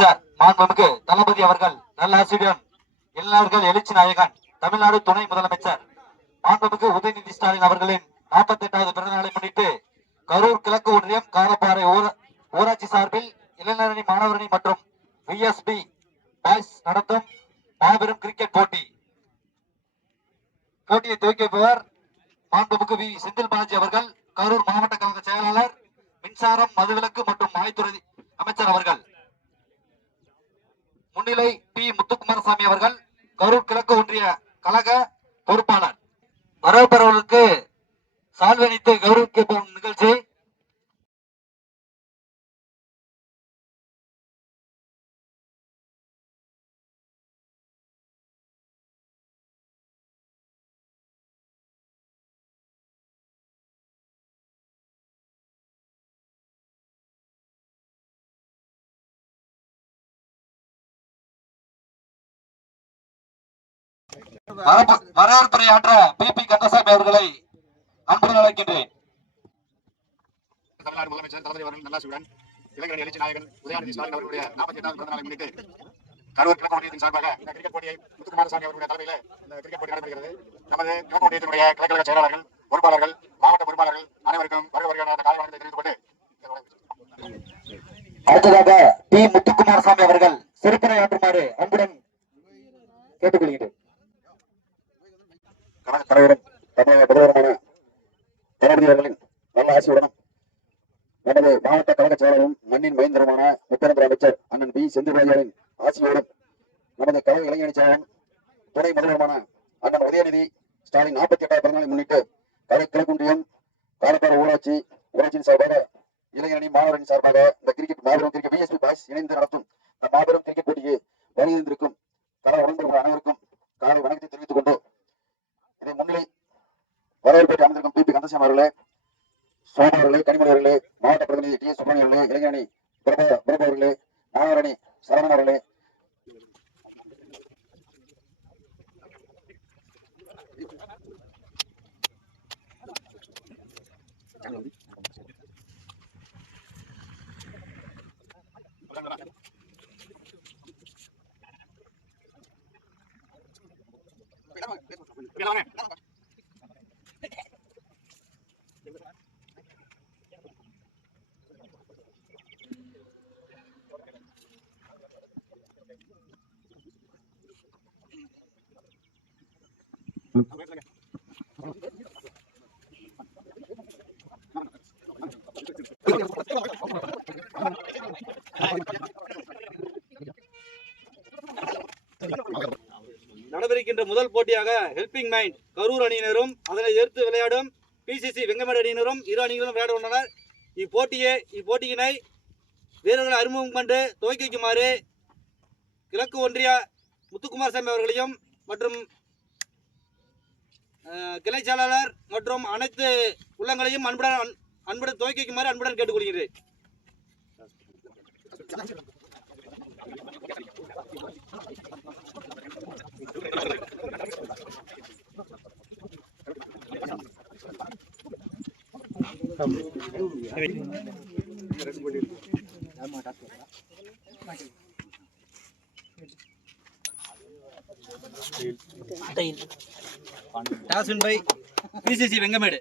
முதலமைச்சர் மாண்புமிகு தளபதி அவர்கள் நல்லாசிரியர் இளைஞர்கள் எழுச்சி நாயகன் தமிழ்நாடு துணை முதலமைச்சர் மாண்புமிகு உதயநிதி ஸ்டாலின் அவர்களின் 48வது பிறந்த நாளை முன்னிட்டு கரூர் கிழக்கு ஒன்றியம் காரப்பாறை ஊராட்சி சார்பில் இளைஞரணி மாணவரணி மற்றும் VSB பாய்ஸ் நடத்தும் மாபெரும் கிரிக்கெட் போட்டியை துவக்கி வைப்பவர் மாண்புமிகு வி செந்தில் பாலாஜி அவர்கள், கரூர் மாவட்ட கழக செயலாளர், மின்சாரம், மதுவிலக்கு மற்றும் மாய்த்துறை அமைச்சர் அவர்கள். முன்னிலை பி முத்துக்குமாரசாமி அவர்கள், கரூர் கிழக்கு ஒன்றிய கழக பொறுப்பாளர். வரவேற்பவர்களுக்கு சால்வணித்து கௌரவிக்கப்படும் நிகழ்ச்சி வரவேற்புரையாற்ற PP கந்தசாமி அவர்களை அன்புடன் அழைக்கின்றேன். தமிழ்நாடு முதலமைச்சர் தளபதி அவர்கள் நல்லாசியுடன் இளைஞரணி எழுச்சி நாயகன் உதயநிதி ஸ்டாலின் அவர்களுடைய 48வது பிறந்த நாளை முன்னிட்டு கரூர் கிழக்கு ஒன்றியத்தின் சார்பாக இந்த கிரிக்கெட் போட்டியை முத்துக்குமாரசாமி அவர்களுடைய தலைமையில் இந்த கிரிக்கெட் போட்டி நடைபெறுகிறது. நமது கிழக்கு ஒன்றியத்தினுடைய கிழக்கு செயலாளர்கள், பொறுப்பாளர்கள், மாவட்ட பொறுப்பாளர்கள் அனைவருக்கும் வருகிறான காலை வணக்கத்தை தெரிவித்துக் கொண்டு அடுத்ததாக பி முத்துக்குமாரசாமி அவர்கள் சிறப்புரையாற்றுமாறு அன்புடன் கேட்டுக்கொள்கிறேன். தலைவரும் தமிழக முதல்வருமான தளபதி அவர்களின் நல்ல ஆசியுடனும் நமது மாவட்ட கழக செயலரும் மண்ணின் மைந்தருமான முத்தரந்திர அமைச்சர் அண்ணன் பி செந்தில்பாலாஜியின் ஆசியோடும் நமது கழக இளைஞரணி செயலரும் துணை முதல்வருமான அண்ணன் உதயநிதி ஸ்டாலின் 48வது பிறந்தநாளை முன்னிட்டு கரூர் கிழக்குன்றியம் காரப்பாறை ஊராட்சியின் சார்பாக இளைஞரணி மாணவரின் சார்பாக இந்த கிரிக்கெட் மாபெரும் கிரிக்கெட் VSB பாய்ஸ் இணைந்து நடத்தும் இந்த மாபெரும் கிரிக்கெட் போட்டியை வருகின்றிருக்கும் கழக உடன்பிறப்புகள் அனைவருக்கும் காலை வணக்கத்தை தெரிவித்துக் கொண்டு இதை முன்னிலை வரவேற்பு அமைந்திருக்கும் PP கந்தசாமி அவர்களே, சோழ அவர்களே, கனிமொழி அவர்களே, மாவட்ட பிரதிநிதி TS சுப்பிரமணியம் அவர்களே, இளைஞரணி பிரபு அவர்களே, மாணவரணி சரவணன் அவர்களே, நடைபெறுகின்ற முதல் போட்டியாக ஹெல்பிங் மைண்ட் கரூர் அணியினரும் அதனை எதிர்த்து விளையாடும் PCC வெங்கமேடு அணியினரும் இரு அணிகளும் விளையாட உள்ளனர். இப்போட்டியினை வீரர்களை அறிமுகம் கண்டு துவக்கி வைக்குமாறு கிழக்கு ஒன்றிய முத்துக்குமாரசாமி அவர்களையும் மற்றும் கிளை செயலாளர் மற்றும் அனைத்து உள்ளங்களையும் அன்புடன் துவக்கி வைக்குமாறு அன்புடன் கேட்டுக்கொள்கிறேன். Toss win by PCC Vengamedu.